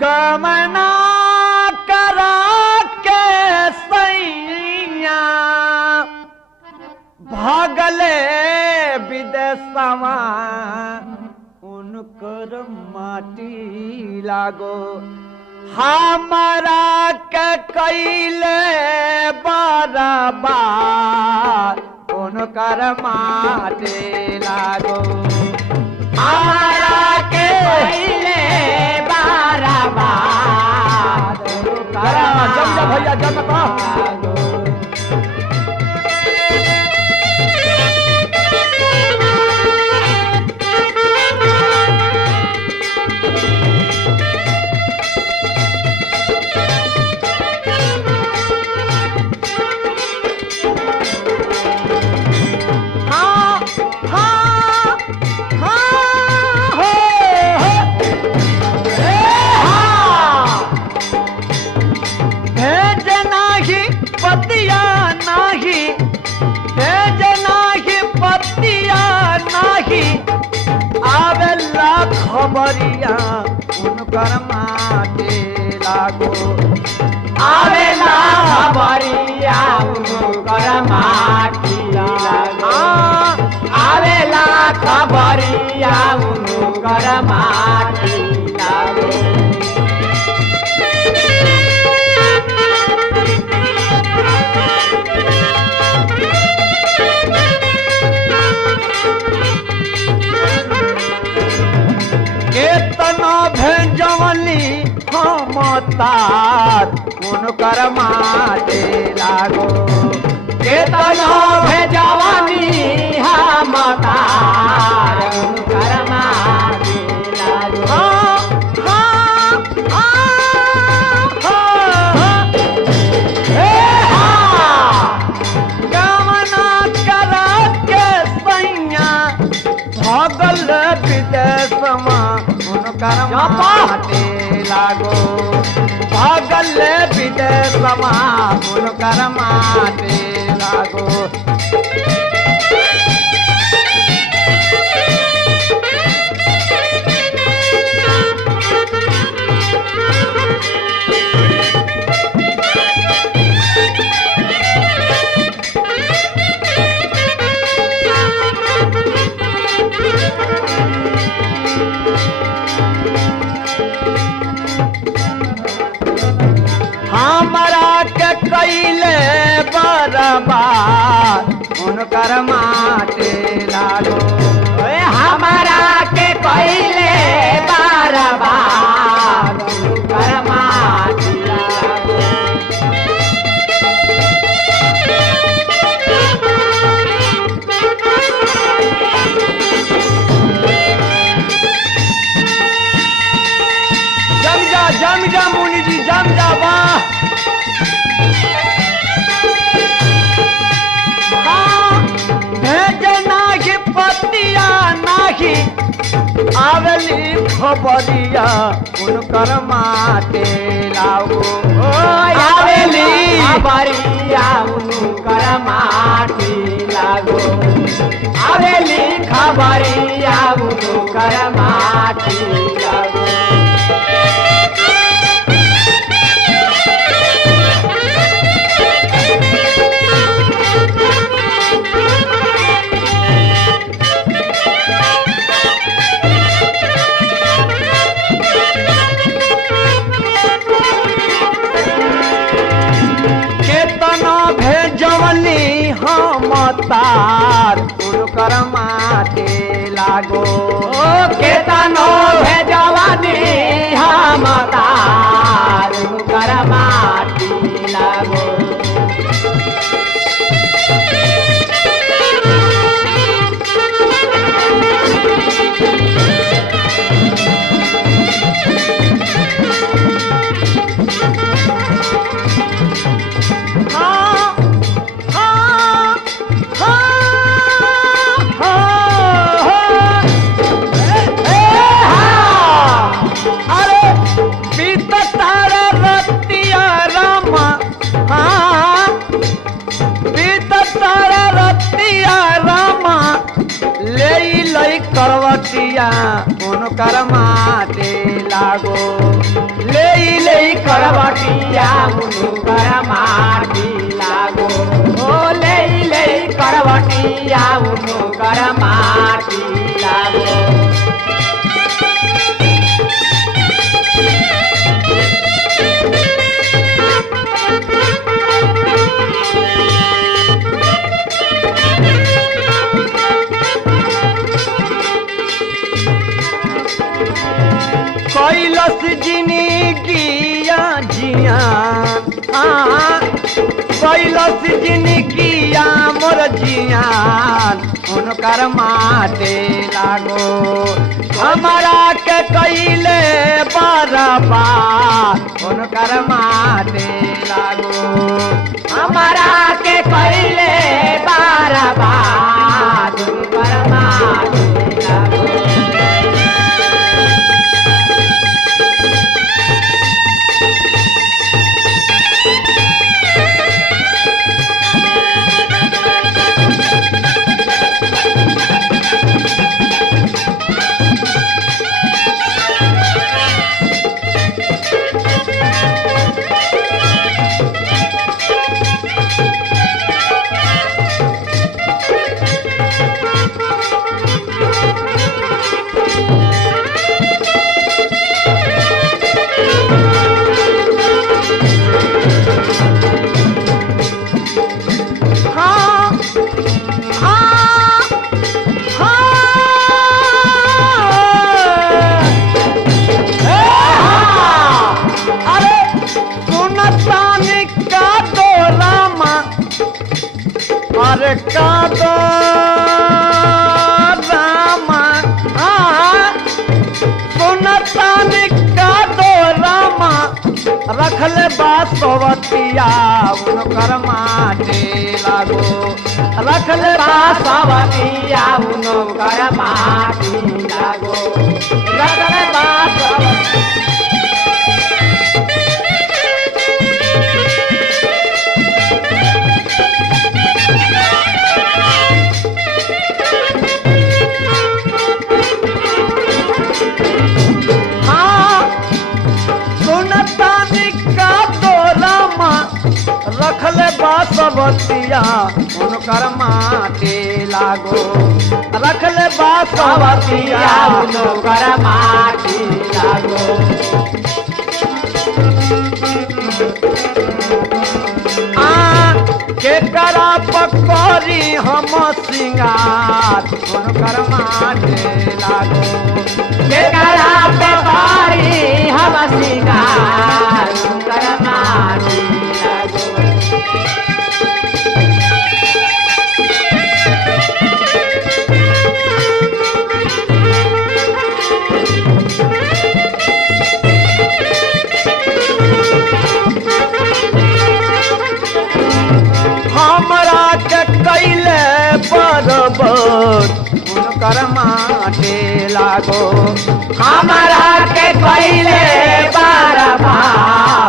गमना करा के सैया भागले विदेशवा उनकर माटी लागो हमारा के कैले बराबर उनकर माटी लागो हमारा के पहले बराबर जम जा भैया जम का खबरिया उनकर माटे लागो आवेला खबरिया उनकर माटी लागो आवेला खबरिया उनकर माटी लागो केतना भेजवली हम तार उनकर माटे लागो केतना भेजवली हम तार उनकर माटी लागो गमना करा के सैया भगल विदेशवा उनकर माटे लागो भगल विदेशवा उनकर माटे लागो हमारा के कैले बराबर उनकर माटे लागो हमारा के पहले बराबर उनकर माटी लागो जम जा मुनि जी जम जा वाह भेज नाही पतिया नाही आवेली खबरिया उनकर माटे लागो आवेली खबरिया उनकर माटी लागो आवेली खबरिया उनकर माटी लागो केतना भेजवली हम तार उनकर माटे लागो केतनो भेजवानी हम तार उनकर माटी लागो करवटिया उनकर माटे लागो ले करवटिया उनकर माटी लागो ओ ले करवटिया उनकर माटी लागो कैलस जिनगिया जिया कैलस जिनगिया मोर जियान उनकर माटे लागो हमारा के कैले बरबाद उनकर माटे लागो हमारा के कैले बरबाद उनकर माटी लागो अरे का दो रामा सुनतान का दो रामा रखले बासवतिया उनकर माटे लागो रखले बासवतिया उनकर माटी लागो रखले बासवतिया रखले बासवतिया उनकर माटे लागो रखले बासवतिया उनकर माटी लागो के करा पकड़ी हम सिंगार उनकर माटे लागो के करा पकड़ी हम सिंगार उनकर माटी लागो हमरा के कैले बरबर उनकर माटे लागो हमरा के कैले बरबाद